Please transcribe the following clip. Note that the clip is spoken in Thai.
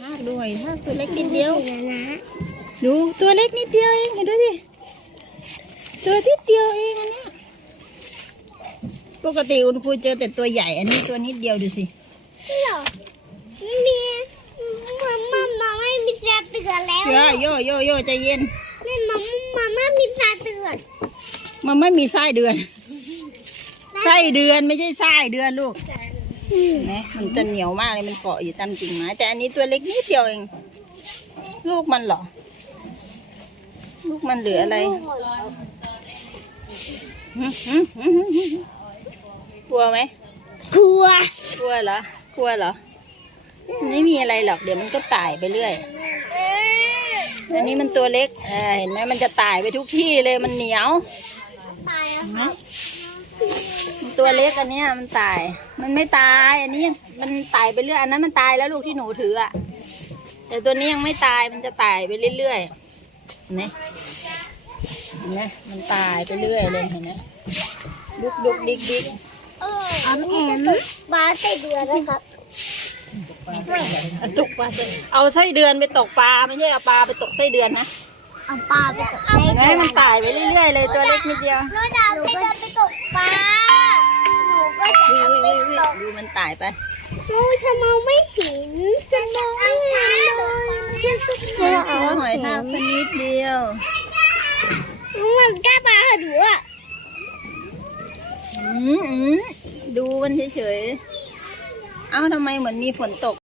ทากด้วยทากตัวเล็กนิดเดียวนะนะดูตัวเล็กนิดเดียวเองเห็นดูสิตัวนิดเดียวเองอันเนี้ยปกติคุณครูเจอแต่ตัวใหญ่ อันนี้ตัวนิดเดียวดูสินี่เหรอไม่มีมาม่ามาไม่มีซาเตือนแล้วเยโยโยโยใจเย็นนี่มามาม่ามีซาเตือนมันไม่มีไส้เดือนไส้เดือนไม่ใช่ไส้เดือนลูก เห็นไหมมันจะเหนียวมากเลยมันเกาะอยู่ตามกิ่งไม้แต่อันนี้ตัวเล็กนิดเดียวเอง ลูกมันเหรอ ลูกมันเหลืออะไรหึหึหึหึหึกลัวไหมกลัวกลัวเหรอกลัวเหรอไม่มีอะไรหรอกเดี๋ยวมันก็ตายไปเรื่อยอันนี้มันตัวเล็กเออเห็นไหมมันจะตายไปทุกที่เลยมันเหนียวตายแล้วเห็นไหมมัน ตัวเล็กอันเนี้ยมันตาย มันไม่ตาย อันนี้ยังมันตายไปเรื่อยอันนั้นมันตายแล้วลูกที่หนูถืออะแต่ตัวนี้ยังไม่ตายมันจะตายไปเรื่อยๆเห็นไหมเห็นไหมมันตายไปเรื่อยเลยเห็นไหมดุกดุกดิกดิกออมแอมปลาใส่เดือนนะครับตกปลาเอาไส้เดือนไปตกปลาไม่ใช่เอาปลาไปตกไส้เดือนนะเอาปลาไปตกเห็นไหมมันตายไปเรื่อยๆเลยตัวเล็กนิดเดียว หนูจะเอาไส้เดือน ดูมันตายไปหนูจะมองไม่เห็นจะมองไม่เห็นเลยมันตัวหอยทากตัวนิดเดียวมันกล้าปลาเหรอหนูอะอืมอืมดูมันเฉยๆ เอ้าทำไมเหมือนมีฝนตก